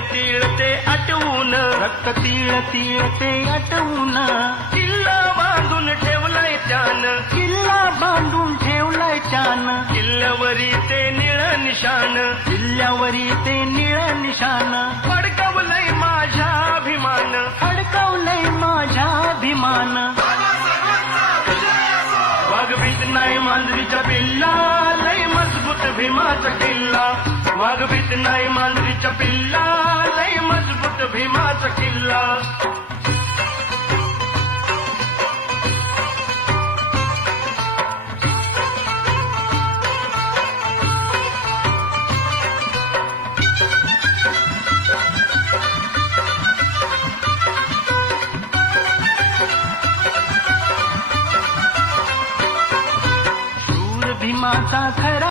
तीळ ते आटवून, रक्त तीळ तीळ ते आटवून, किल्ला बांधून ठेवलाय त्यानं, किल्ला बांधून ठेवलाय छान, किल्ल्यावरी ते निळ निशाण, किल्ल्यावरी ते निळ निशाण, फडकवलंय माझ्या अभिमान, फडकवलंय माझ्या अभिमान. वाघ भीत नाही मांजरीच्या पिल्ला, लय मजबूत भीमाचा किल्ला. वाघ भीत नाही मांजरीच्या पिल्ला, लय मजबूत भीमाचा किल्ला.